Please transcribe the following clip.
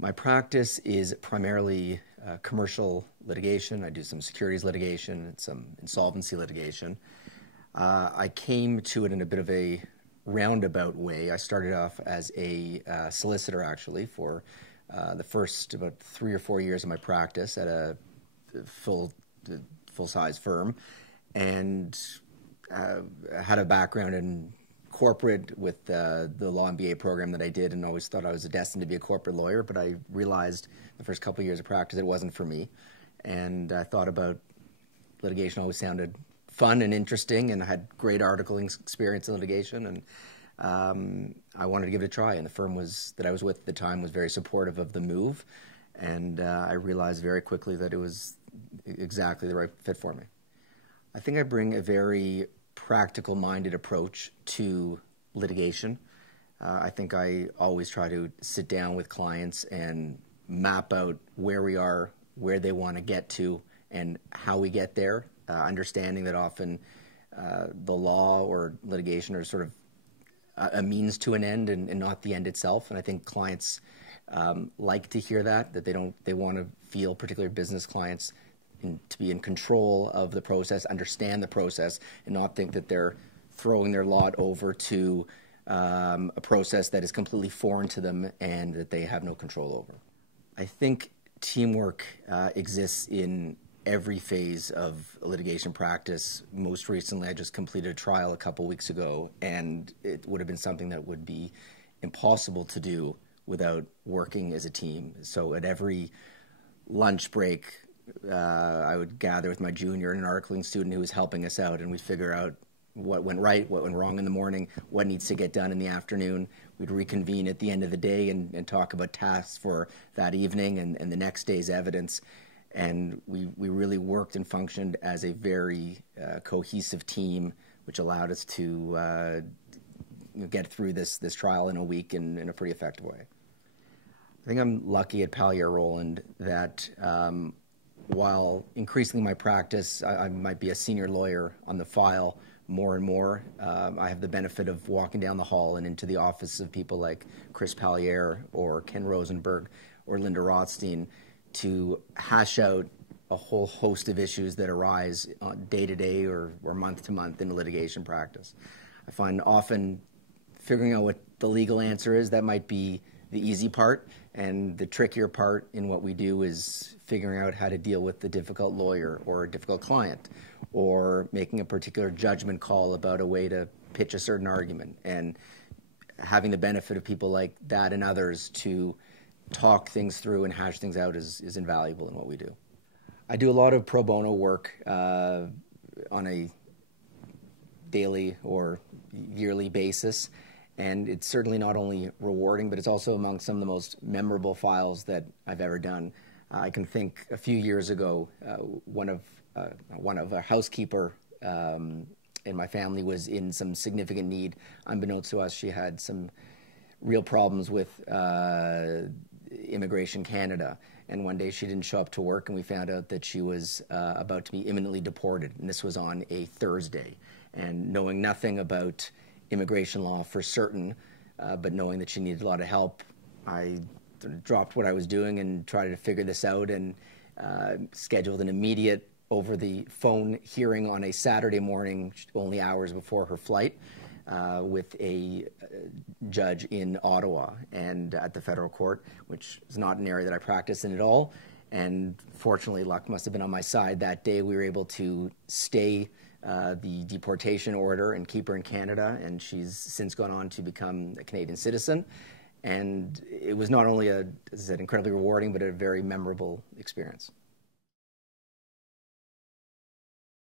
My practice is primarily commercial litigation. I do some securities litigation and some insolvency litigation. I came to it in a bit of a roundabout way. I started off as a solicitor, actually, for the first about 3 or 4 years of my practice at a full-size firm, and had a background in corporate with the law MBA program that I did, and always thought I was destined to be a corporate lawyer. But I realized the first couple of years of practice it wasn't for me, and I thought about litigation. Always sounded fun and interesting, and I had great articling experience in litigation, and I wanted to give it a try. And the firm that I was with at the time was very supportive of the move, and I realized very quickly that it was exactly the right fit for me. I think I bring a very practical-minded approach to litigation. I think I always try to sit down with clients and map out where we are, where they want to get to, and how we get there, understanding that often the law or litigation are sort of a means to an end and not the end itself. And I think clients like to hear that they want to feel, particularly business clients, to be in control of the process, understand the process, and not think that they're throwing their lot over to a process that is completely foreign to them and that they have no control over. I think teamwork exists in every phase of litigation practice. Most recently, I just completed a trial a couple weeks ago, and it would have been something that would be impossible to do without working as a team. So at every lunch break, I would gather with my junior and an articling student who was helping us out, and we'd figure out what went right, what went wrong in the morning, what needs to get done in the afternoon. We'd reconvene at the end of the day and talk about tasks for that evening and the next day's evidence. And we really worked and functioned as a very cohesive team, which allowed us to get through this trial in a week in a pretty effective way. I think I'm lucky at Paliare, Roland, that while increasingly my practice, I might be a senior lawyer on the file more and more. I have the benefit of walking down the hall and into the office of people like Chris Paliare or Ken Rosenberg or Linda Rothstein to hash out a whole host of issues that arise day to day or month to month in litigation practice. I find often figuring out what the legal answer is, that might be the easy part, and the trickier part in what we do is figuring out how to deal with the difficult lawyer or a difficult client, or making a particular judgment call about a way to pitch a certain argument, and having the benefit of people like that and others to talk things through and hash things out is invaluable in what we do. I do a lot of pro bono work on a daily or yearly basis, and it's certainly not only rewarding, but it's also among some of the most memorable files that I've ever done. I can think a few years ago, one of a housekeeper in my family was in some significant need. Unbeknownst to us, she had some real problems with Immigration Canada. And one day she didn't show up to work, and we found out that she was about to be imminently deported. And this was on a Thursday. And knowing nothing about immigration law for certain, but knowing that she needed a lot of help, I sort of dropped what I was doing and tried to figure this out, and scheduled an immediate over-the-phone hearing on a Saturday morning, only hours before her flight, with a judge in Ottawa and at the federal court, which is not an area that I practice in at all. And fortunately, luck must have been on my side. That day, we were able to stay the deportation order and keep her in Canada, and she's since gone on to become a Canadian citizen. And it was not only as I said, incredibly rewarding, but a very memorable experience.